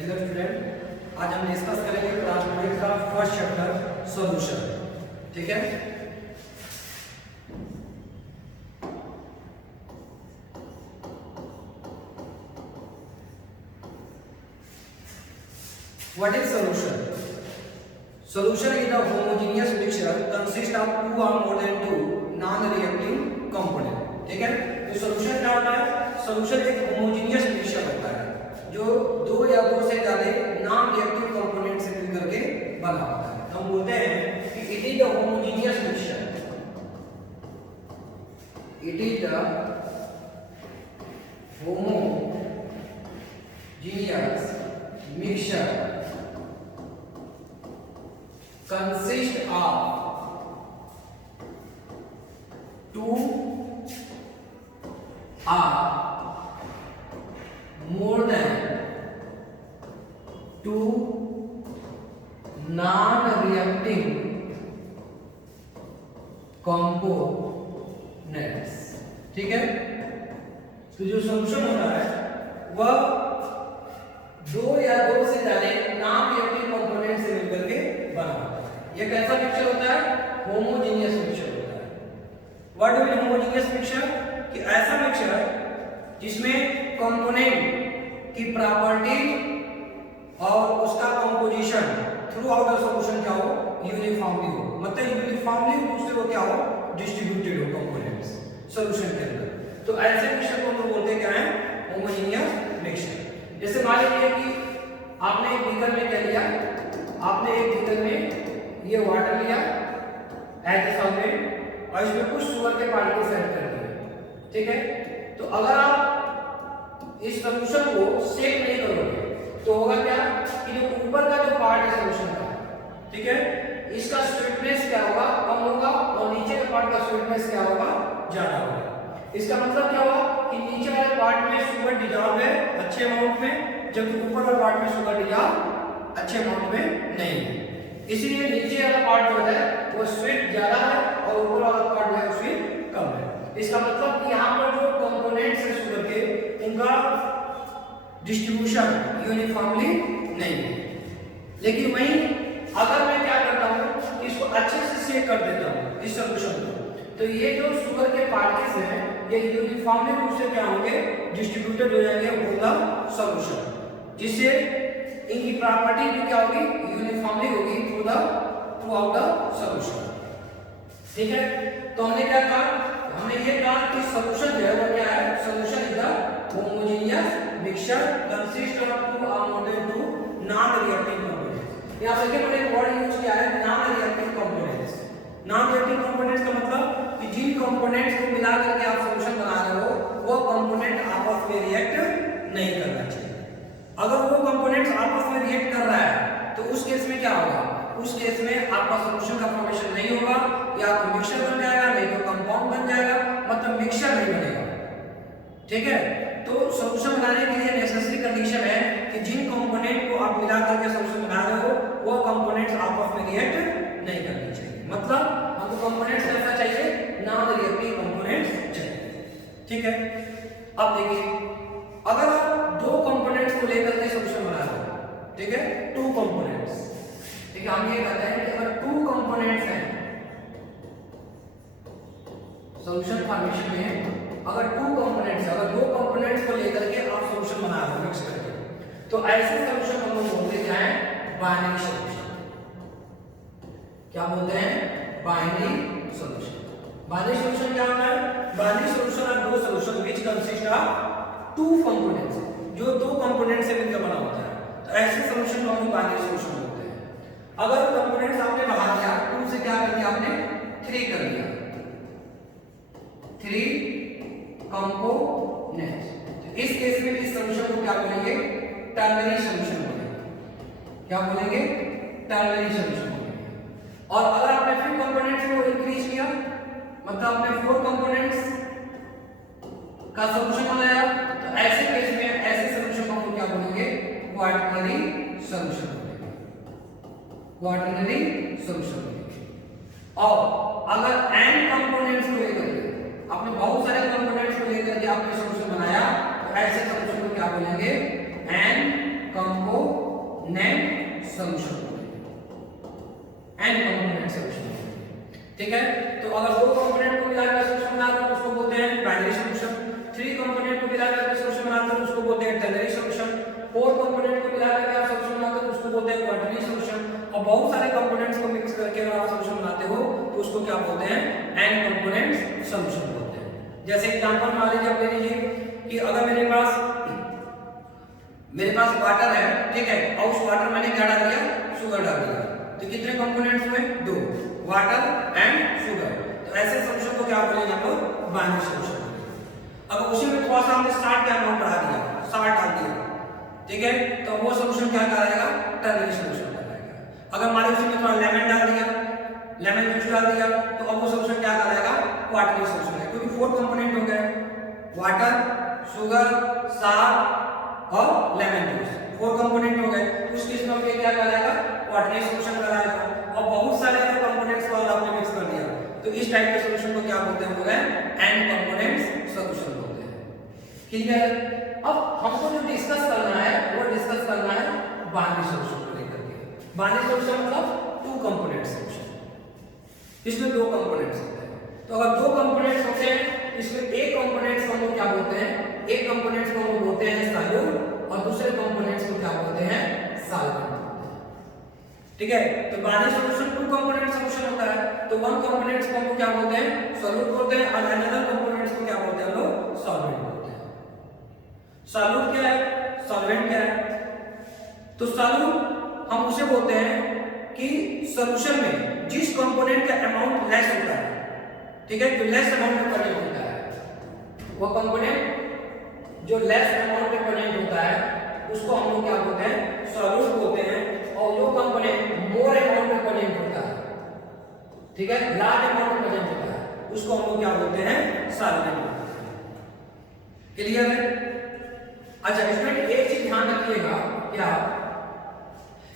Hello student, आज हम discuss करेंगे क्लास 12 का फर्स्ट चैप्टर सॉल्यूशन। ठीक है, what is solution? Solution is a homogeneous mixture consist of two or more than two non-reacting component। ठीक है, तो सॉल्यूशन क्या होता है? सॉल्यूशन एक होमोजेनियस मिक्सचर होता है जो दो या दो से ज्यादा नॉन रिएक्टिव कंपोनेंट से मिलकर के बना होता है। हम बोलते हैं कि it is a homogeneous mixture. It is a homogeneous mixture consist of two or more than two non-reacting components। ठीक है, तो जो सॉल्यूशन होता है वह दो या दो से ज्यादा नॉन रिएक्टिव कंपोनेंट से मिलकर के बना होता है। ये कैसा मिक्सचर होता है? होमोजेनियस मिक्सचर होता है। What do mean homogeneous mixture? कि ऐसा मिक्सचर जिसमें कंपोनेंट की प्रॉपर्टी और उसका composition through out the solution क्या हो? यूनिफॉर्मली हो। मतलब यूनिफॉर्मली दूसरे को क्या हो? डिस्ट्रीब्यूटेड हो कंपोनेंट्स सॉल्यूशन के अंदर। तो ऐसे मिक्सचर को हम लोग बोलते हैं क्या है? Homogeneous mixture. जैसे मान लीजिए कि आपने एक बीकर में क्या लिया? आपने एक बीकर में ये वाटर लिया एज ए सॉल्वेंट और इसमें कुछ शुगर के पार्टिकल्स ऐड कर दिए। ठीक है, तो अगर आप इस सॉल्यूशन को शेक नहीं करोगे तो होगा क्या कि जो ऊपर का जो पार्ट है सॉल्यूशन का, ठीक है, इसका स्वीटनेस क्या होगा? कम होगा और नीचे के पार्ट का स्वीटनेस क्या होगा? ज्यादा होगा। इसका मतलब क्या होगा कि नीचे वाले पार्ट में शुगर डिजॉल्व है अच्छे अमाउंट में, जबकि ऊपर वाले पार्ट में शुगर डिजॉल्व अच्छे अमाउंट में नहीं है। इसलिए नीचे वाला पार्ट जो है वो स्वीट ज्यादा है और ऊपर वाला पार्ट जो है वो स्वीट कम है। इसका मतलब कि यहाँ पर जो कंपोनेंट्स है शुगर के, उनका डिस्ट्रीब्यूशन यूनिफॉर्मली नहीं है। लेकिन वहीं अगर मैं क्या करता हूँ, इसको अच्छे से शेक कर देता हूँ इस सॉल्यूशन को, तो ये जो शुगर के पार्टिकल्स हैं ये यूनिफॉर्मली रूप से क्या होंगे? डिस्ट्रीब्यूटेड हो जाएंगे ओवर द सॉल्यूशन, जिससे इनकी प्रॉपर्टी भी क्या होगी? यूनिफॉर्मली होगी थ्रू आउट द सॉल्यूशन। ठीक है, तो हमने क्या कहा? हमने ये कहा कि सॉल्यूशन जो है वो क्या है? Solution is the homogeneous mixture consist of two और more than two non reactive components. यहां देखिए मैंने एक वर्ड यूज किया है, non reactive components. Non reactive components का मतलब कि जिन कंपोनेंट्स को मिला करके आप सॉल्यूशन बना रहे हो वो कंपोनेंट आपस में रिएक्ट नहीं करना चाहिए। अगर वो कंपोनेंट्स आपस में रिएक्ट कर रहा है तो उस केस में क्या होगा? उस केस में आपका सॉल्यूशन का फॉर्मेशन नहीं होगा, या तो मिक्सचर बन जाएगा नहीं तो कंपाउंड बन जाएगा, मतलब मिक्सचर नहीं बनेगा। ठीक है, तो सॉल्यूशन बनाने के लिए नेसेसरी कंडीशन है कि जिन कंपोनेंट को आप मिला करके सॉल्यूशन बना रहे हो वो कंपोनेंट्स आपस में रिएक्ट नहीं करनी चाहिए। मतलब हमको कंपोनेंट्स कैसा चाहिए? नॉन रिएक्टिव कंपोनेंट्स चाहिए। ठीक है, अब देखिए अगर आप दो कंपोनेंट्स को लेकर के सॉल्यूशन बना रहे हो, ठीक है, टू कंपोनेंट्स, ठीक है, हम ये कहते हैं कि अगर टू कंपोनेंट्स हैं सॉल्यूशन फॉर्मेशन में, अगर टू कंपोनेंट्स, अगर दो कंपोनेंट्स को लेकर के आप सॉल्यूशन बना रहे हो मिक्स करके, तो ऐसे सॉल्यूशन हम लोग बोलते क्या है? Binary solution. क्या बोलते हैं? Binary solution. बाइनरी सॉल्यूशन क्या होता है? बाइनरी सॉल्यूशन आर दो solution which consist of two components, जो दो कंपोनेंट से मिलकर बना होता है। तो ऐसे सॉल्यूशन को हम बाइनरी सॉल्यूशन बोलते हैं। अगर कंपोनेंट्स आपने बढ़ा दिया, 2 से क्या कर दिया आपने? 3 कर दिया, 3 कंपोनेंट्स। तो इस केस में इस सॉल्यूशन को क्या बोलेंगे? टर्नरी सॉल्यूशन बोलेंगे। क्या बोलेंगे? टर्नरी सॉल्यूशन बोलेंगे। और अगर आपने फिर कंपोनेंट्स को इंक्रीज किया, मतलब आपने 4 कंपोनेंट्स का सॉल्यूशन बनाया, तो ऐसे केस में ऐसे सॉल्यूशन को हम क्या बोलेंगे? क्वाटरनरी सॉल्यूशन बोलेंगे। क्वाटरनरी सॉल्यूशन बोलेंगे। और अगर n कंपोनेंट्स को लेकर के आपने बहुत सारे कंपोनेंट्स को लेकर के आपने सॉल्यूशन बनाया, तो ऐसे सॉल्यूशन को क्या बोलेंगे? n कंपोनेंट NAND सॉल्यूशन बोलेंगे, n कंपोनेंट सॉल्यूशन बोलेंगे। ठीक है, तो अगर दो कंपोनेंट को मिलाकर सॉल्यूशन बनाते हैं तो उसको बोलते हैं बाइनरी सॉल्यूशन, 3 कंपोनेंट को मिलाकर सॉल्यूशन बनाते हैं तो उसको बोलते हैं टेनरी सॉल्यूशन, 4 कंपोनेंट को मिलाकर आप सॉल्यूशन बनाते हो तो उसको बोलते हैं क्वार्टरली सॉल्यूशन, और बहुत सारे कंपोनेंट्स को मिक्स करके अगर आप सॉल्यूशन बनाते हो तो उसको क्या बोलते हैं n कंपोनेंट्स सॉल्यूशन बोलते हैं। जैसे एग्जांपल मान लीजिए आप ले लीजिए कि अगर मेरे पास वाटर है, ठीक है, और उस वाटर मैंने क्या डाल दिया, शुगर डाल दिया, तो कितने कंपोनेंट्स हुए, 2, वाटर एंड शुगर। तो ऐसे सॉल्यूशन को क्या बोलेंगे हम लोग, बाइनरी सॉल्यूशन। अब उसी में थोड़ा सा हमने साल्ट का अमाउंट बढ़ा दिया, साल्ट डाल दिया, ठीक है, तो वो सॉल्यूशन क्या कहलाएगा, टर्नरी सॉल्यूशन कहलाएगा। अगर मान लीजिए उसमें थोड़ा लेमन डाल दिया, लेमन जूस डाल दिया, तो अब वो सॉल्यूशन क्या कहलाएगा, क्वार्टरली सॉल्यूशन है, क्योंकि 4 कंपोनेंट हो गए, वाटर, शुगर, साल्ट और लेमन जूस, 4 कंपोनेंट हो गए, तो उस केस में ये क्या कहलाएगा, क्वार्टरली सॉल्यूशन कहलाएगा। और बहुत सारे कंपोनेंट्स को आपने मिक्स कर दिया, तो इस टाइप के सॉल्यूशन को क्या बोलते हैं, बोले n कंपोनेंट्स सॉल्यूशन बोलते हैं। क्लियर? अब हमको जो डिस्कस करना है वो डिस्कस करना है बाइनरी सॉल्यूशन को लेकर के। बाइनरी सॉल्यूशन मतलब 2 कंपोनेंट सॉल्यूशन, इसमें 2 कंपोनेंट्स होते हैं। तो अगर 2 कंपोनेंट्स होते हैं इसमें एक कंपोनेंट्स को हम लोग क्या बोलते हैं, एक कंपोनेंट्स को हम लोग बोलते हैं सॉल्यूट और दूसरे कंपोनेंट्स को क्या बोलते हैं, सॉल्वेंट। ठीक है, तो बाइनरी सॉल्यूशन 2 कंपोनेंट सॉल्यूशन होता है, तो 1 कंपोनेंट्स को हम क्या बोलते हैं, सॉल्यूट बोलते हैं, और अनदर कंपोनेंट्स को क्या बोलते हैं हम लोग, सॉल्वेंट बोलते हैं। सॉल्यूट क्या है, सॉल्वेंट क्या है, तो सॉल्यूट हम उसे बोलते हैं कि सॉल्यूशन में जिस कंपोनेंट का अमाउंट लेस होता है, ठीक है, जो लेस अमाउंट में प्रेजेंट होता है, वो कंपोनेंट जो लेस अमाउंट में प्रेजेंट होता है उसको हम लोग क्या बोलते हैं, सॉल्यूट बोलते हैं। और जो कंपोनेंट मोर अमाउंट में प्रेजेंट होता है, ठीक है, लार्ज अमाउंट में प्रेजेंट होता है, उसको हम लोग क्या बोलते हैं, सॉल्वेंट बोलते हैं। क्लियर है? अच्छा, इसमें एक चीज ध्यान रखिएगा, क्या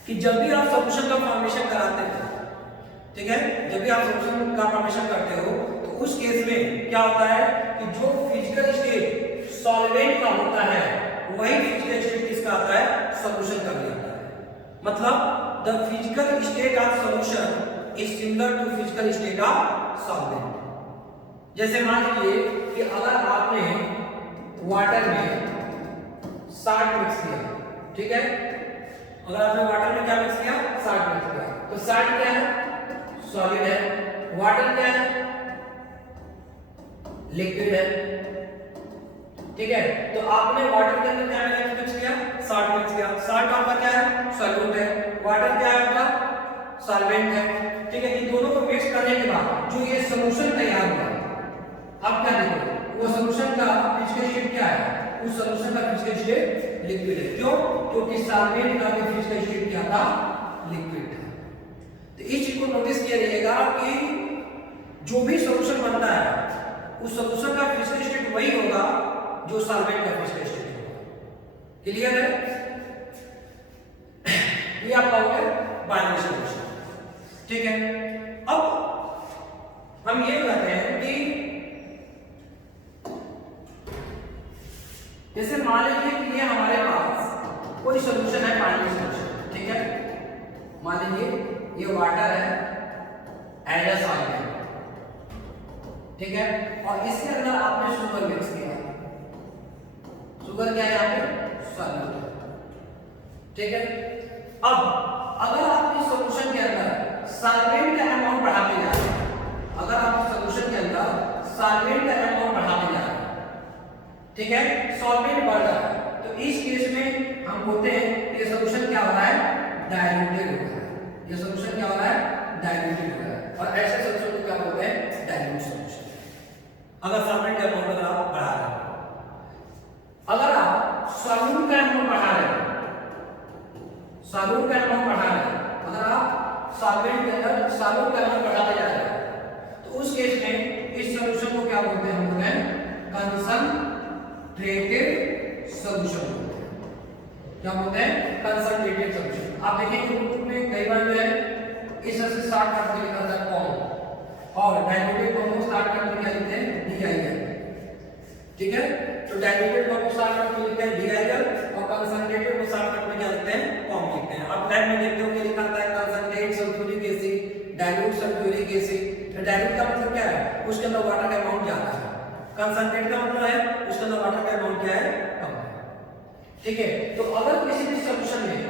कि जब भी आप सॉल्यूशन का फॉर्मेशन कराते हैं, ठीक है, जब भी आप सॉल्यूशन का फॉर्मेशन करते हो तो उस केस में क्या होता है कि जो फिजिकल स्टेट सॉल्वेंट का होता है वही फिजिकल स्टेट किसका आता है, सॉल्यूशन का भी आता है। मतलब the physical state of solution is similar to physical state of solvent. जैसे मान लीजिए कि अगर आपने वाटर में साल्ट मिक्स किया, ठीक है, अगर आपने वाटर में क्या मिक्स किया, साल्ट मिक्स किया, तो साल्ट क्या है, सॉलिड है, वाटर क्या है, लिक्विड है, ठीक है, तो आपने वाटर के अंदर क्या मिक्स किया, साल्ट मिक्स किया, साल्ट आपका क्या है, सॉल्यूट है, वाटर क्या है आपका, सॉल्वेंट है, ठीक है। इन दोनों को मिक्स करने के बाद जो ये सॉल्यूशन तैयार हुआ, अब क्या देखो, वो सॉल्यूशन का फिजिकल स्टेट क्या है, उस सॉल्यूशन का फिजिकल स्टेट लिक्विड है। क्यों? क्योंकि सॉल्वेंट का भी फिजिकल स्टेट क्या था, लिक्विड था। तो इस चीज को नोटिस किया जाएगा कि जो भी सॉल्यूशन बनता है उस सॉल्यूशन का फिजिकल स्टेट वही होगा जो सॉल्वेंट का फिजिकल स्टेट होगा। क्लियर है? ये आपका हो गया बाइनरी सॉल्यूशन। ठीक है, अब हम ये कहते हैं कि जैसे मान लीजिए कि ये हमारे पास कोई सॉल्यूशन है, बाइनरी सॉल्यूशन, ठीक है, मान लीजिए ये वाटर है एज अ सॉल्वेंट, ठीक है, और इसके अंदर आपने शुगर मिक्स किया, शुगर क्या है यहाँ पे, सॉल्यूट, ठीक है। अब अगर आप इस सॉल्यूशन के अंदर सॉल्वेंट का अमाउंट बढ़ाते जा रहे हैं, अगर आप इस सॉल्यूशन के अंदर सॉल्वेंट का अमाउंट बढ़ाते जा रहे हैं, ठीक है, सॉल्वेंट बढ़ रहा है, तो इस केस में हम बोलते हैं ये सॉल्यूशन क्या हो रहा है, डाइल्यूटेड हो रहा है, ये सॉल्यूशन क्या हो रहा है, डाइल्यूटेड हो रहा है, और ऐसे सॉल्यूशन को क्या बोलते हैं, डाइल्यूट सॉल्यूशन। अगर सॉल्वेंट का अमाउंट अगर आप बढ़ा रहे हैं, अगर आप सॉल्यूट का अमाउंट बढ़ा रहे हैं, सॉल्यूट का अमाउंट बढ़ा रहे हैं, अगर आप सॉल्वेंट के अंदर सॉल्यूट का अमाउंट बढ़ाते जा रहे हैं, तो उस केस में इस सॉल्यूशन को क्या बोलते हैं, हम बोलते हैं कंसंट्रेटेड सॉल्यूशन बोलते हैं। क्या बोलते हैं, कंसंट्रेटेड सॉल्यूशन। आप देखेंगे बुक में कई बार जो है इस तरह से स्टार्ट करके लिखा था कॉम, और डाइल्यूटेड फॉर्म को स्टार्ट करके क्या लिखते हैं, DIL, ठीक है, तो डाइल्यूटेड फॉर्म को स्टार्ट करके लिखते हैं DIL, और कंसंट्रेटेड को स्टार्ट करके क्या लिखते हैं, कॉम लिखते हैं। आप लैब में देखते हो कि लिखा आता है concentrate sulphuric acid, dilute sulphuric acid. Dilute का मतलब क्या है, उसके अंदर वाटर का अमाउंट ज्यादा है। कंसंट्रेट का मतलब है उसके अंदर वाटर का अमाउंट क्या है, कम है। ठीक है, तो अगर किसी भी सॉल्यूशन में,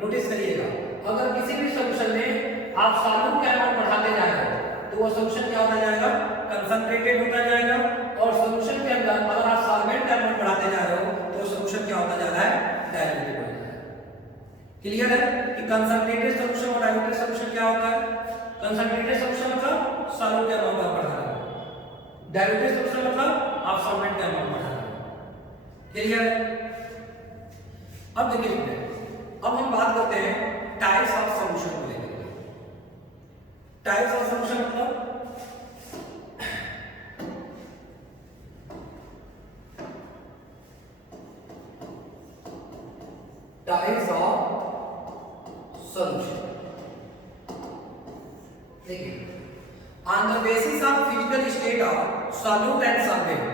नोटिस करिएगा, अगर किसी भी सॉल्यूशन में आप सॉल्यूट का अमाउंट बढ़ाते जा रहे हो तो वो सॉल्यूशन क्या होता जाएगा, कंसंट्रेटेड होता जाएगा। और सॉल्यूशन के अंदर अगर आप सॉल्वेंट का अमाउंट बढ़ाते जा रहे हो तो वो सॉल्यूशन क्या होता जा रहा है, डाइल्यूटेड हो जा रहा है। क्लियर है कि कंसंट्रेटेड सॉल्यूशन और डाइल्यूटेड सॉल्यूशन क्या होता है। कंसंट्रेटेड सॉल्यूशन मतलब सॉल्यूट का अमाउंट आप बढ़ा रहे हो, डाइल्यूटेड सॉल्यूशन मतलब आप सॉल्वेंट का अमाउंट बढ़ा रहे हो। क्लियर है। अब देखिए, अब हम बात करते हैं टाइप्स ऑफ सॉल्यूशन को लेकर। टाइप्स ऑफ सॉल्यूशन मतलब टाइप्स ऑफ सॉल्यूशन। देखिए, on the basis of physical state of solute and solvent,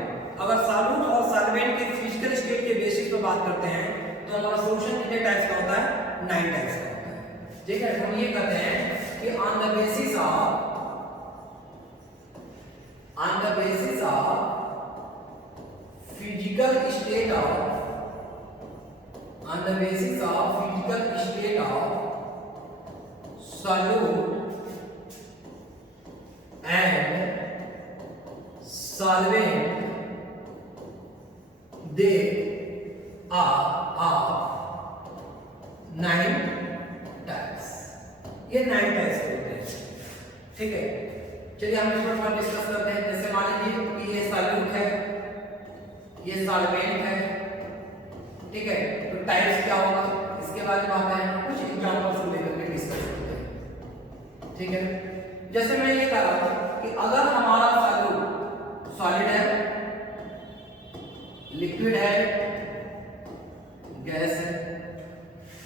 अगर सॉल्यूट और सॉल्वेंट के फिजिकल स्टेट के बेसिस पर बात करते हैं तो हमारा सॉल्यूशन कितने टाइप्स का होता है, 9 टाइप्स का होता है। ठीक है, हम ये कहते हैं कि on the basis of physical state of solute and solvent, they are 9 types। ये 9 types होते हैं। ठीक है, चलिए हम इस पर डिस्कस करते हैं। जैसे मान लीजिए कि ये सॉल्यूट है, ये सॉल्वेंट है। ठीक है, तो टाइप्स क्या होगा इसके बारे में आते हैं, कुछ एग्जांपल्स को लेकर के डिस्कस करते हैं। ठीक है, जैसे मैं ये कह रहा हूं कि अगर हमारा सॉल्यूट सॉलिड है, लिक्विड है, गैस है।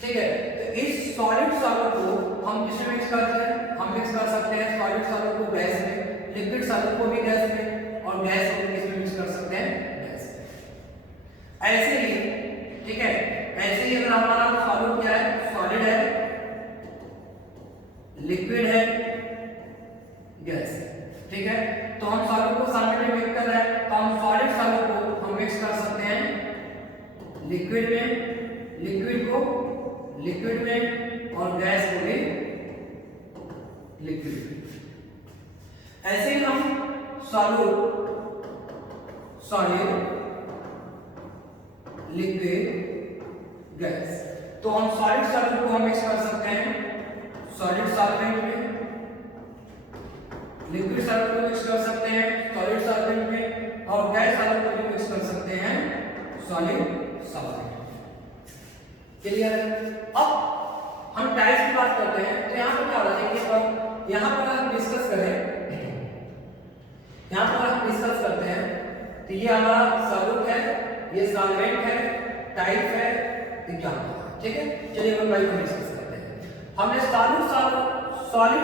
ठीक है, तो इस सॉलिड सॉल्यूट को हम किसमें मिक्स करते हैं, हम मिक्स कर सकते हैं सॉलिड सॉल्यूट को गैस में, लिक्विड सॉल्यूट को भी गैस में, और गैस को भी किसमें मिक्स कर सकते हैं, गैस में। ऐसे ही, ठीक है, ऐसे ही अगर हमारा सॉल्यूट क्या है, सॉलिड है, लिक्विड है, गैस। ठीक है, तो हम सॉल्यूट को सामने में मिक्स कर रहे हैं तो हम सॉलिड सॉल्यूट को हम मिक्स कर सकते हैं लिक्विड में, लिक्विड को लिक्विड में, और गैस को भी लिक्विड में। ऐसे ही हम सॉल्यूट, सॉलिड, लिक्विड, गैस, तो हम सॉलिड सॉल्यूट को हम मिक्स कर सकते हैं सॉलिड सॉल्वेंट में, लिक्विड सॉल्यूट को मिक्स कर सकते हैं सॉलिड सॉल्वेंट में, और गैस सॉल्यूट को भी मिक्स कर सकते हैं सॉलिड सॉल्वेंट। क्लियर है। अब हम टाइप्स की बात करते हैं तो यहां पर क्या हो रहा है कि अब यहां पर हम डिस्कस करें, यहां पर हम डिस्कस करते हैं तो ये हमारा सॉल्यूट है, ये सॉल्वेंट है, टाइप है, एग्जांपल है। ठीक है, चलिए हम भाई को डिस्कस करते हैं। हमने सॉलिड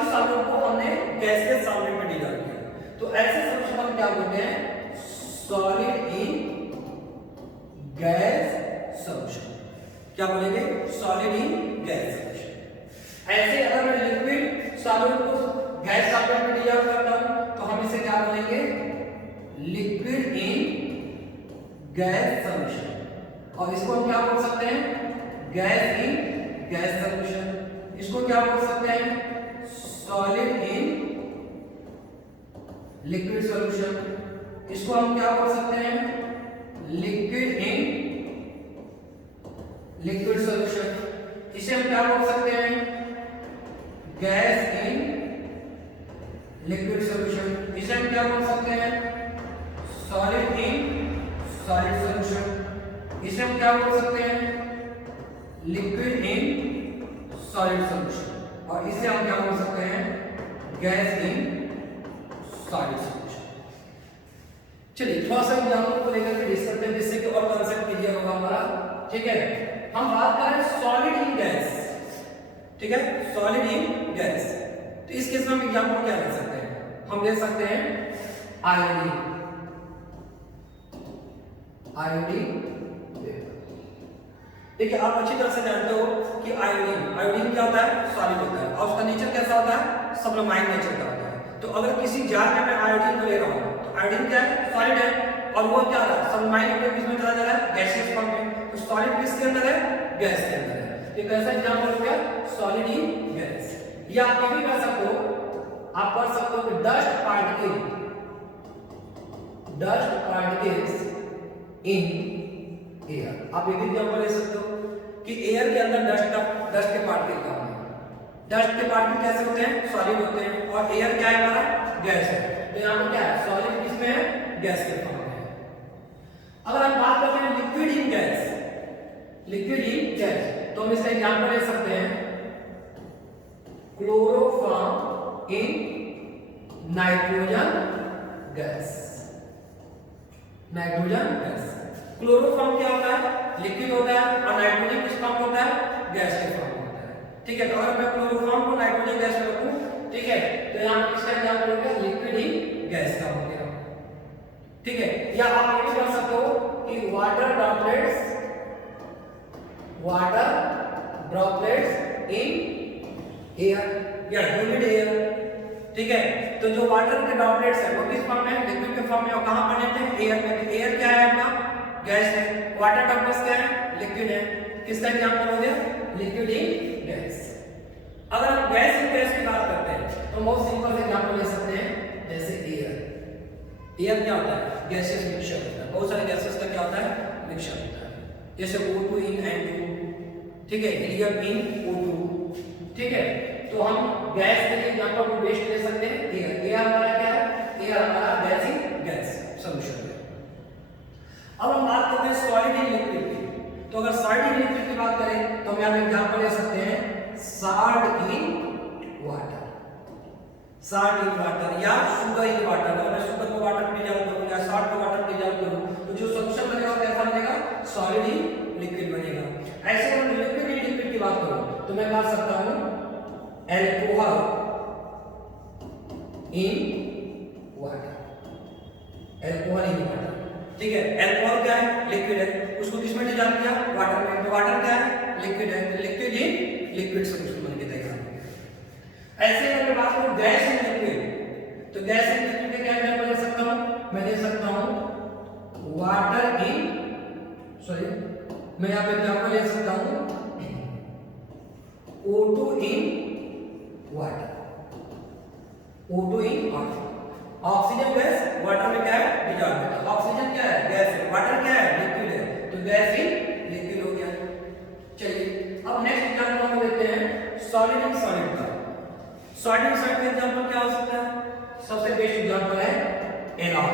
सॉल्यूट को हमने गैसियस सॉल्वेंट में डिवाइड किया, तो ऐसे सॉल्यूशन हम क्या बोलते हैं, सॉलिड इन गैस सॉल्यूशन। क्या बोलेंगे, सॉलिड इन गैस सॉल्यूशन। ऐसे अगर मैं लिक्विड सॉल्यूट को गैस सॉल्वेंट में डिवाइड करता हूं तो हम इसे क्या बोलेंगे, लिक्विड इन गैस सॉल्यूशन। और इसको हम क्या बोल सकते हैं, गैस इन गैस सॉल्यूशन। इसको क्या बोल सकते हैं, सॉलिड इन लिक्विड सॉल्यूशन। इसको हम क्या बोल सकते हैं, लिक्विड इन लिक्विड सॉल्यूशन। इसे हम क्या बोल सकते हैं, गैस इन लिक्विड सॉल्यूशन। इसे हम क्या बोल सकते हैं, सॉलिड इन सॉलिड सॉल्यूशन। इसे हम क्या बोल सकते हैं, लिक्विड इन सॉलिड सॉल्यूशन। और इसे हम क्या बोल सकते हैं, गैस इन सॉलिड सॉल्यूशन। चलिए थोड़ा सा एग्जांपल को लेकर के डिस्कस करते हैं जिससे कि और कांसेप्ट क्लियर होगा हमारा। ठीक है, हम बात कर रहे हैं सॉलिड इन गैस। ठीक है, सॉलिड इन गैस, तो इस केस में हम एग्जांपल क्या ले सकते हैं, हम ले सकते हैं आयोडीन। आयोडीन, देखिए आप अच्छी तरह से जानते हो कि आयोडीन होता है? सॉलिड होता है। और उसका नेचर कैसा होता है? सब्लिमाइन नेचर का होता है। तो अगर किसी जार में मैं आयोडीन को ले रहा हूँ तो आयोडीन क्या है? सॉलिड है। और वो क्या है? सब्लिमाइन होकर किसमें चला जा रहा है? गैसियस फॉर्म में। तो सॉलिड किसके अंदर है? गैस के अंदर है। ये कैसा एग्जांपल हो गया? Solid in gas. या आप ये भी कर सकते हो, आप पढ़ सकते हो कि डस्ट पार्टिकल्स इन एयर। आप ये भी एग्जांपल ले सकते हो कि एयर के अंदर डस्ट के पार्टिकल का होना। डस्ट के पार्टिकल कैसे होते हैं? सॉलिड होते हैं। और एयर क्या है हमारा? गैस है। तो यहाँ पे क्या है? सॉलिड किसमें है? गैस के फॉर्म में है। अगर हम बात करते हैं लिक्विड इन गैस, तो हम इसका एग्जांपल ले सकते हैं chloroform in nitrogen gas. Chloroform क्या होता है? लिक्विड होता है। और नाइट्रोजन किस फॉर्म में होता है? गैस के फॉर्म में होता है। ठीक है, तो अगर मैं क्लोरोफॉर्म को नाइट्रोजन गैस में रखूं, ठीक है, तो यहाँ पर इसका एग्जांपल हो गया लिक्विड इन गैस का हो गया। ठीक है, या आप ये भी कर सकते हो कि वाटर ड्रॉपलेट्स इन एयर या ह्यूमिड एयर। ठीक है, तो जो वाटर के ड्रॉपलेट्स है वो किस फॉर्म में है? लिक्विड के फॉर्म में। और कहां बने थे? एयर में। एयर क्या है आपका? गैस है। वाटर ड्रॉपलेट्स क्या है? लिक्विड है। किसका एग्जांपल हो गया? Liquid in gas. अगर हम गैस इन गैस की बात करते हैं तो बहुत सिंपल से एग्जांपल ले सकते हैं, जैसे एयर क्या होता है? गैसेस मिक्सचर होता है। बहुत सारे गैसेस का क्या होता है? मिक्सचर होता है। जैसे O2 इन N2, ठीक है, हीलियम इन O2। ठीक है, तो हम गैस के लिए एग्जांपल को बेस्ट ले सकते हैं एयर। हमारा क्या है? एयर हमारा गैस इन गैस सॉल्यूशन है। अब हम बात करते हैं सॉलिड इन लिक्विड की। तो अगर सॉलिड इन लिक्विड की बात करें तो हम यहां पे एग्जांपल ले सकते हैं सॉल्ट इन वाटर या शुगर इन वाटर। अगर मैं शुगर को वाटर में डिजॉल्व करूं या सॉल्ट को वाटर में डिजॉल्व करूं तो जो सॉल्यूशन बनेगा कैसा बनेगा? सॉलिड इन लिक्विड बनेगा। ऐसे अगर मैं लिक्विड इन लिक्विड की बात करूं तो मैं कह सकता हूं अल्कोहल इन वाटर। ठीक है, अल्कोहल क्या है? लिक्विड है। उसको किसमें डिजॉल्व किया? वाटर में। तो वाटर क्या है? लिक्विड है। तो लिक्विड इन लिक्विड सॉल्यूशन बन के तैयार हो गया। ऐसे अगर मैं बात करूं गैस इन लिक्विड, तो गैस इन लिक्विड के क्या एग्जांपल ले सकता हूं? मैं दे सकता हूं वाटर इन मैं यहां पे एग्जांपल ले सकता हूं O2 in water. Oxygen gas water में क्या है? डिजॉल्व है। तो ऑक्सीजन क्या है? गैस है। वाटर क्या है? लिक्विड है। तो गैस इन लिक्विड हो गया। चलिए अब नेक्स्ट एग्जांपल हम लेते हैं सॉलिड इन सॉलिड का। सॉलिड इन सॉलिड का एग्जांपल क्या हो सकता है? सबसे बेस्ट एग्जांपल है एलआई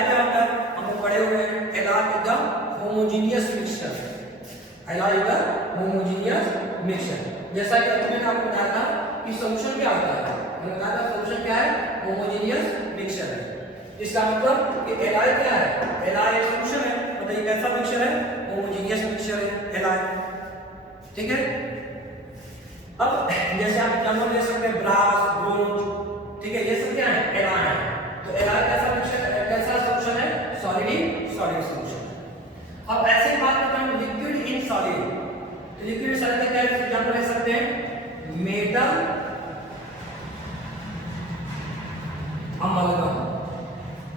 क्या होता है? हम लोग पढ़े हुए हैं LI is the homogeneous mixture. जैसा कि मैंने आपको बताया था कि सॉल्यूशन क्या होता है? मैंने बताया था सॉल्यूशन क्या है? होमोजेनियस मिक्सचर है। इसका मतलब कि एलआई क्या है? एलआई एक सॉल्यूशन है। बताइए कैसा मिक्सचर है? होमोजेनियस मिक्सचर है एलआई। ठीक है, अब जैसे आप एग्जांपल ले सकते हैं ब्रास, ब्रोंज। ठीक है, ये सब क्या है? एलआई है। तो एलआई कैसा मिक्सचर, कैसा सॉल्यूशन है? Solid solution. अब ऐसे बात करते हैं liquid in solid. Liquid solid का क्या एग्जांपल ले सकते हैं? Metal amalgam.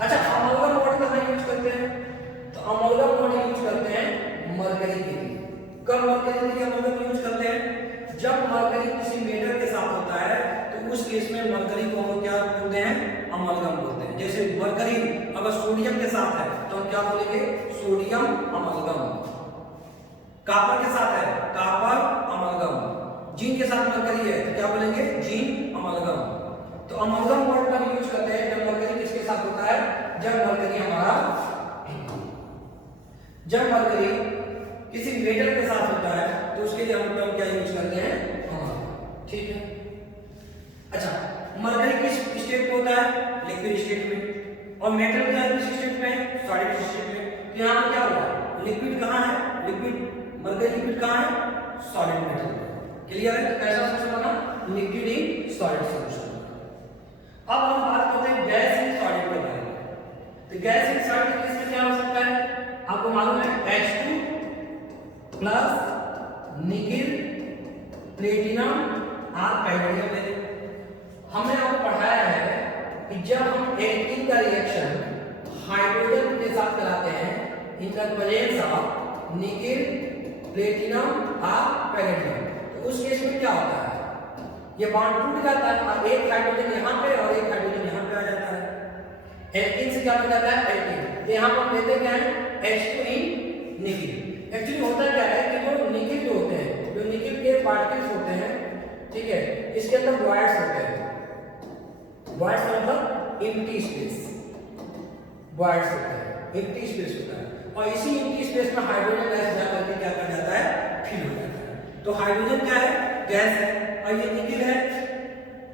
अच्छा, अमलगम वर्ड कहां यूज करते हैं? तो अमलगम वर्ड यूज करते हैं मरकरी के लिए। कब मरकरी के लिए अमलगम यूज करते हैं? जब मरकरी किसी मेटल के साथ होता है तो उस केस में मरकरी को हम क्या बोलते हैं? अमलगम बोलते हैं। जैसे मरकरी अगर सोडियम के साथ है तो हम क्या बोलेंगे? Sodium amalgam. कॉपर के साथ है कॉपर अमलगम। जिंक के साथ मरकरी है तो क्या बोलेंगे? Zinc amalgam. तो अमलगम वर्ड का यूज करते हैं जब मरकरी किसके साथ होता है? जब मरकरी किसी मेटल के साथ होता है तो उसके लिए हम क्या यूज करते हैं? अमलगम। ठीक है, अच्छा, मरकरी किस स्टेट में होता है? लिक्विड स्टेट में। और मेटल क्या है? किस स्टेट में? सॉलिड स्टेट में। तो यहाँ पर क्या हुआ? लिक्विड कहाँ है? मरकरी लिक्विड कहाँ है? सॉलिड मेटल में। क्लियर है? तो कैसा सॉल्यूशन बना? Liquid in solid solution. अब हम बात करते हैं गैस इन सॉलिड के बारे में। तो गैस इन सॉलिड किसमें क्या हो सकता है? आपको मालूम है H2 प्लस निकिल, प्लेटिनम और पैलेडियम ले लें। हमने आपको पढ़ाया है कि जब हम एल्कीन का रिएक्शन हाइड्रोजन के साथ कराते हैं in the presence of nickel, platinum और पैलेडियम, तो उस केस में क्या होता है, ये बॉन्ड टूट जाता है और एक हाइड्रोजन यहाँ पे और एक हाइड्रोजन यहाँ पे आ जाता है। एल्कीन से क्या बन जाता है, एल्कीन। तो यहाँ पर हम लेते क्या है, H2 इन निकिल। एक्चुअली होता क्या है कि जो निकिल जो होते हैं, जो निकिल के पार्टिकल्स होते हैं, ठीक है, इसके अंदर वॉइड्स होते हैं। वॉइड्स मतलब एम्प्टी स्पेस, वॉइड्स होते हैं, एम्प्टी स्पेस होता है, और इसी एम्प्टी स्पेस में हाइड्रोजन गैस जाकर के क्या कर जाता है, फिल हो जाता है। तो हाइड्रोजन क्या है, गैस है, और ये निकिल है,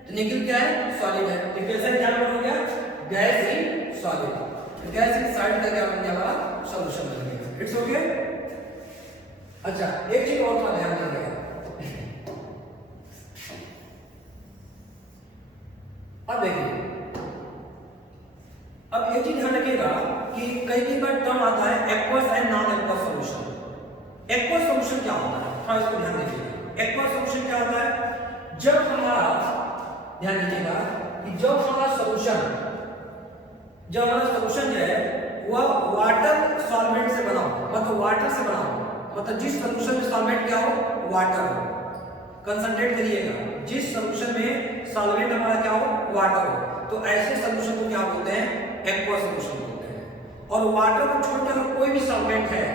तो निकिल क्या है, सॉलिड है। तो कैसे क्या हो गया, gas in solid. Gas in solid का क्या बन गया, हमारा सॉल्यूशन बन गया। It's okay. अच्छा, एक चीज और का ध्यान रखिएगा, अब देखिए, अब एक चीज ध्यान रखिएगा कि कई बार टर्म आता है aqueous and non aqueous solution. Aqueous solution क्या होता है, हाँ इसको ध्यान दीजिएगा। एक्वस सॉल्यूशन क्या होता है, जब हमारा, ध्यान दीजिएगा कि जब हमारा सॉल्यूशन जो है वह वाटर सॉल्वेंट से बना हो, मतलब वाटर से बना हो, मतलब जिस सॉल्यूशन में सॉल्वेंट क्या हो, वाटर हो। कंसंट्रेट करिएगा, जिस सॉल्यूशन में सॉल्वेंट हमारा क्या हो, वाटर हो, तो ऐसे सॉल्यूशन को क्या बोलते हैं, एक्वस सॉल्यूशन बोलते हैं। और वाटर को छोड़कर अगर कोई भी सॉल्वेंट है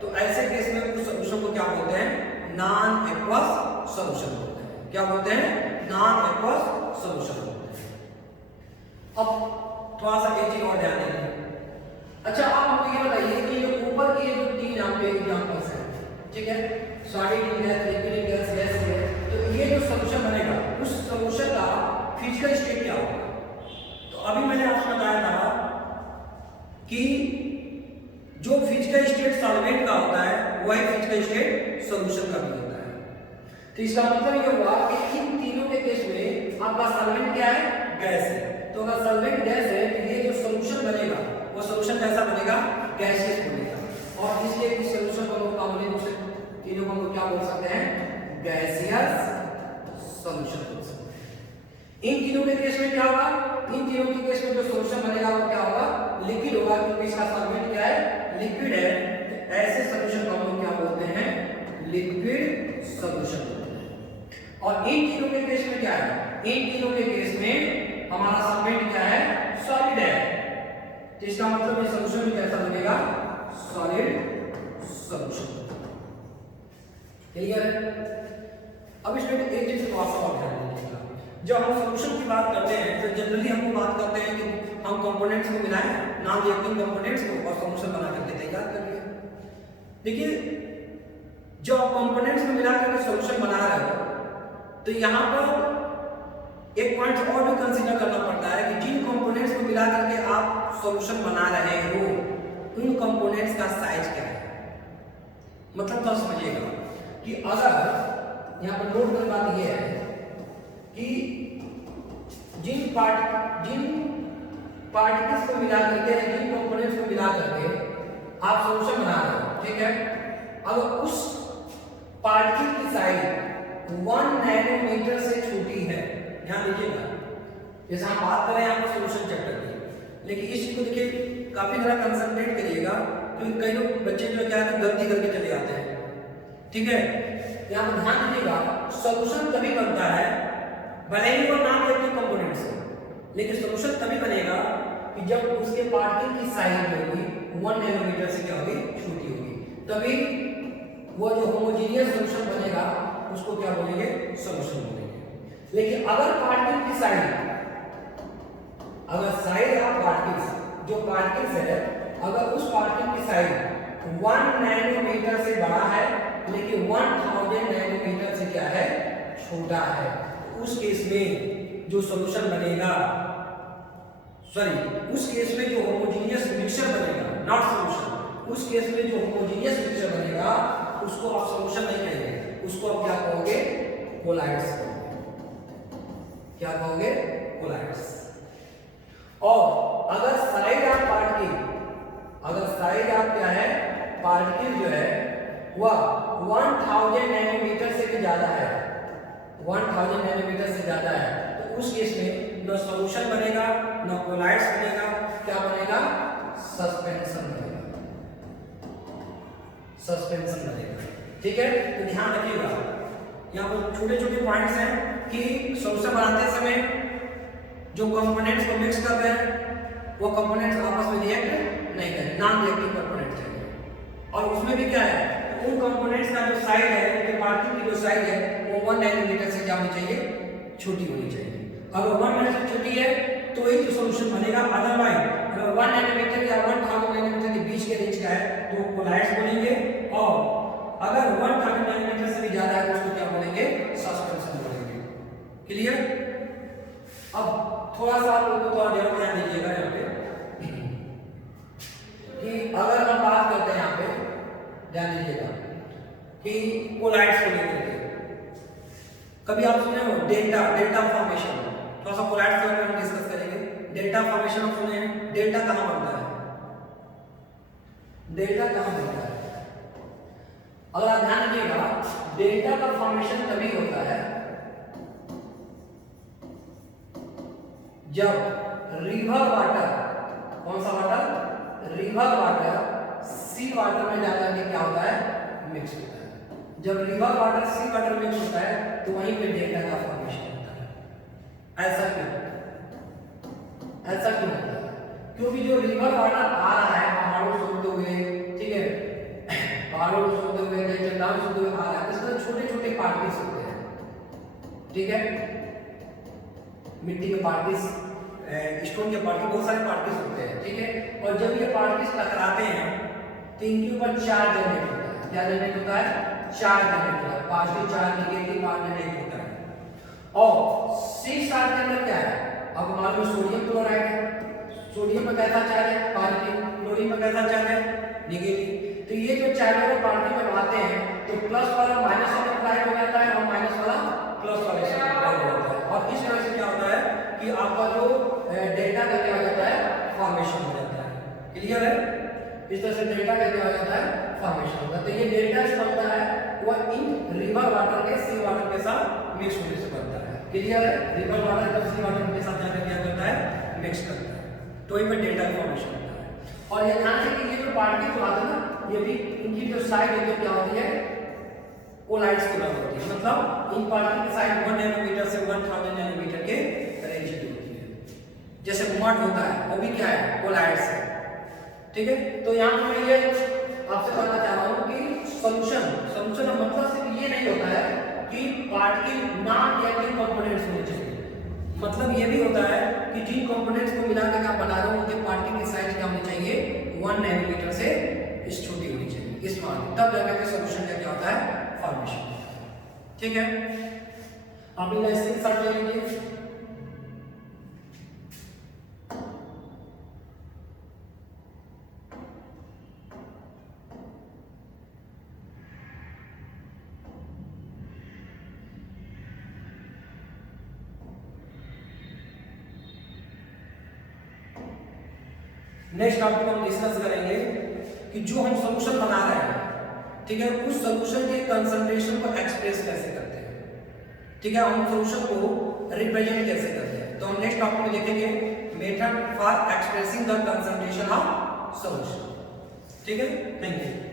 तो ऐसे केस में उस सॉल्यूशन को क्या बोलते हैं, नॉन एक्वस सॉल्यूशन बोलते हैं। क्या बोलते हैं, नॉन एक्वस सॉल्यूशन बोलते हैं। अब थोड़ा सा एक चीज और ध्यान देंगे। अच्छा, आप हमको ये बताइए कि जो ऊपर की जो तीन यहाँ पे एग्जांपल्स हैं, ठीक है, solid in gas, liquid in gas, gas in gas, तो ये जो सॉल्यूशन बनेगा उस सॉल्यूशन का फिजिकल स्टेट क्या होगा। तो अभी मैंने आपको बताया था कि जो फिजिकल स्टेट सॉल्वेंट का होता है वही फिजिकल स्टेट सॉल्यूशन का भी होता है। तो इसका मतलब ये हुआ कि इन तीनों के केस में आपका सॉल्वेंट क्या है, गैस है। तो अगर सॉल्वेंट गैस है तो ये जो सॉल्यूशन बनेगा वो सॉल्यूशन कैसा बनेगा, गैसियस बनेगा। और इसलिए इस सॉल्यूशन को हम कॉमनली दूसरे तीनों को हम क्या बोल सकते हैं, गैसियस सॉल्यूशन बोल सकते हैं। इन तीनों के केस में क्या होगा, इन तीनों के केस में जो सॉल्यूशन बनेगा वो क्या होगा, लिक्विड होगा, क्योंकि इसका सॉल्वेंट क्या है, लिक्विड है। तो ऐसे सॉल्यूशन को हम क्या बोलते हैं, लिक्विड सॉल्यूशन बोलते हैं। और इन तीनों के केस में क्या है, इन तीनों के केस में हमारा सॉल्वेंट क्या है, सॉलिड है। तो इसका मतलब ये सॉल्यूशन भी कैसा बनेगा, सॉलिड सॉल्यूशन। क्लियर है। अब इसमें एक चीज को आप और ध्यान दीजिएगा, जब हम सॉल्यूशन की बात करते हैं तो जनरली हम बात करते हैं कि हम कंपोनेंट्स को मिलाएं, नॉन रिएक्टिव कंपोनेंट्स को, और सॉल्यूशन बना करके तैयार करिए। देखिए, जब आप कंपोनेंट्स को मिला करके सॉल्यूशन बना रहे हो तो यहाँ पर एक पॉइंट और भी कंसीडर करना पड़ता है कि जिन कंपोनेंट्स को मिला करके आप सॉल्यूशन बना रहे हो उन कंपोनेंट्स का साइज क्या है। मतलब तो समझिएगा कि अगर यहाँ पर नोट करने बात यह है कि जिन पार्टिकल्स को मिला करके, जिन कंपोनेंट्स को मिला करके आप सॉल्यूशन बना रहे हो, ठीक है, अगर उस पार्टिकल की साइज 1 नैनोमीटर से छोटी है, ध्यान दीजिएगा, जैसे हम बात करें यहाँ पर सॉल्यूशन चैप्टर की, लेकिन इस चीज को देखिए काफी जरा कंसंट्रेट करिएगा, क्योंकि कई लोग बच्चे जो क्या है गलती करके चले जाते हैं, ठीक है। यहाँ पर ध्यान दीजिएगा, सॉल्यूशन तभी बनता है भले ही वो नॉन रिएक्टिव कंपोनेंट से, लेकिन सॉल्यूशन तभी बनेगा कि जब उसके पार्टिकल की साइज होगी 1 नैनोमीटर से क्या होगी, छोटी होगी, तभी वो जो होमोजेनियस सॉल्यूशन बनेगा उसको क्या बोलेंगे, सॉल्यूशन बोलेंगे। लेकिन अगर पार्टिकल की साइज, अगर साइज ऑफ पार्टिकल्स, जो पार्टिकल्स है, अगर उस पार्टिकल की साइज 1 नैनोमीटर से बड़ा है लेकिन 1000 नैनोमीटर से क्या है, छोटा है, उस केस में जो सॉल्यूशन बनेगा, उस केस में जो होमोजेनियस मिक्सचर बनेगा, नॉट सॉल्यूशन, उस केस में जो होमोजेनियस मिक्सचर बनेगा उसको आप सॉल्यूशन नहीं कहेंगे, उसको आप क्या कहोगे, कोलाइड्स कहोगे। क्या कहोगे, कोलाइड्स। और अगर साइज ऑफ पार्टिकल, अगर साइज ऑफ क्या है, पार्टिकल जो है वह 1000 नैनोमीटर से भी ज्यादा है, 1000 नैनोमीटर से ज्यादा है, तो उस केस में न सॉल्यूशन बनेगा न कोलाइड्स बनेगा, क्या बनेगा? सस्पेंशन बनेगा, सस्पेंशन बनेगा। ठीक है, तो ध्यान रखिएगा यहाँ पर छोटे छोटे पॉइंट्स हैं कि सॉल्यूशन बनाते समय जो कंपोनेंट्स को मिक्स कर रहे हैं वो कंपोनेंट्स आपस में रिएक्ट नहीं करें, नॉन रिएक्टिव कंपोनेंट चाहिए। और उसमें भी क्या है, उन कंपोनेंट्स का जो साइज है, उनके पार्टिकल की जो साइज है वो 1 नैनोमीटर से क्या होनी चाहिए? छोटी होनी चाहिए। अगर 1 नैनोमीटर से छोटी है तो ही तो सॉल्यूशन बनेगा, अदरवाइज अगर 1 नैनोमीटर या 1000 नैनोमीटर के बीच के रेंज का है तो कोलाइड्स बनेंगे, और अगर 1000 नैनोमीटर से भी ज्यादा है तो उसको क्या बोलेंगे? सस्पेंशन बोलेंगे। क्लियर? अब थोड़ा सा आप लोगों को थोड़ा ध्यान दीजिएगा यहाँ पे कि अगर हम बात करते हैं यहाँ पे, ध्यान दीजिएगा कि कोलाइड्स को लेकर के कभी आप सुने हो डेल्टा फॉर्मेशन, थोड़ा सा कोलाइड्स के बारे में डिस्कस करेंगे। डेल्टा फॉर्मेशन आप सुने हैं? डेल्टा कहाँ बनता है? डेल्टा कहाँ बनता है? अगर आप ध्यान दीजिएगा, डेल्टा का फॉर्मेशन तभी होता है जब रिवर वाटर, कौन सा वाटर? रिवर वाटर सी वाटर में जाकर के क्या होता है? मिक्स होता है। जब रिवर वाटर सी वाटर मिक्स होता है तो वहीं पे डेल्टा का फॉर्मेशन होता है। ऐसा क्यों? ऐसा क्यों होता है? क्योंकि जो रिवर वाटर आ रहा है पहाड़ों से होते हुए, ठीक है, पहाड़ों से होते हुए, चट्टान से होते हुए आ रहा है, इसमें छोटे छोटे पार्टिकल्स होते हैं, ठीक है, मिट्टी के पार्टिकल्स, स्टोन के पार्टिकल्स, बहुत सारे पार्टिकल्स होते हैं, ठीक है। और जब ये पार्टिकल्स टकराते हैं तो इनके ऊपर चार्ज जनरेट होता है। क्या जनरेट होता है? चार्ज जनरेट होता है, positive charge negative charge generate होता है। और सी चार्ज के अंदर क्या है? अब मान लो सोडियम क्लोराइड है, सोडियम में कैसा चार्ज है? पॉजिटिव, क्लोरीन में कैसा चार्ज है? नेगेटिव। तो ये जो चार्ज पार्टिकल जब आते हैं तो प्लस वाला माइनस वाला अप्लाई हो जाता है और माइनस वाला प्लस वाले से अप्लाई हो जाता है, और इस वजह से क्या होता है कि आपका जो डेल्टा का क्या हो जाता है? फॉर्मेशन हो जाता है। क्लियर है? इस तरह से डेल्टा का क्या हो जाता है? फॉर्मेशन होता है। तो ये डेल्टा जो बनता है वह इन रिवर वाटर के सी वाटर के साथ मिक्स होने से बनता है। क्लियर है? रिवर वाटर जब सी वाटर के साथ जाकर क्या करता है? मिक्स करता है, तो वही पर डेल्टा का फॉर्मेशन होता है। और ये ध्यान से कि ये जो पार्टिकल आते हैं ना, ये भी इनकी जो साइज है तो क्या होती है? कोलाइड्स की बात होती है, मतलब इन पार्टिकल की साइज 1 नैनोमीटर से 1000 नैनोमीटर के रेंज की होती है। जैसे मड होता है वो भी क्या है? कोलाइड्स है, ठीक है। तो यहाँ पर मैं ये आपसे बताना चाह रहा हूँ कि सॉल्यूशन का मतलब सिर्फ ये नहीं होता है कि पार्टिकल नॉन रिएक्टिव कंपोनेंट्स होने चाहिए, मतलब ये भी होता है कि जिन कंपोनेंट्स को मिलाकर आप बना रहे हो उनके पार्टिकल की साइज क्या होनी चाहिए? 1 नैनोमीटर से इस छोटी होनी चाहिए, इस मान, तब जाकर के सॉल्यूशन का क्या होता है? फॉर्मेशन। ठीक है, आप इनका स्क्रीनशॉट ले लीजिए। नेक्स्ट टॉपिक हम डिस्कस करेंगे कि जो हम सॉल्यूशन बना रहे हैं, ठीक है, उस सॉल्यूशन के कंसंट्रेशन को एक्सप्रेस कैसे करते हैं, ठीक है, हम सॉल्यूशन को रिप्रेजेंट कैसे करते हैं। तो हम नेक्स्ट टॉपिक में देखेंगे method for expressing the concentration of solution. ठीक है, थैंक यू।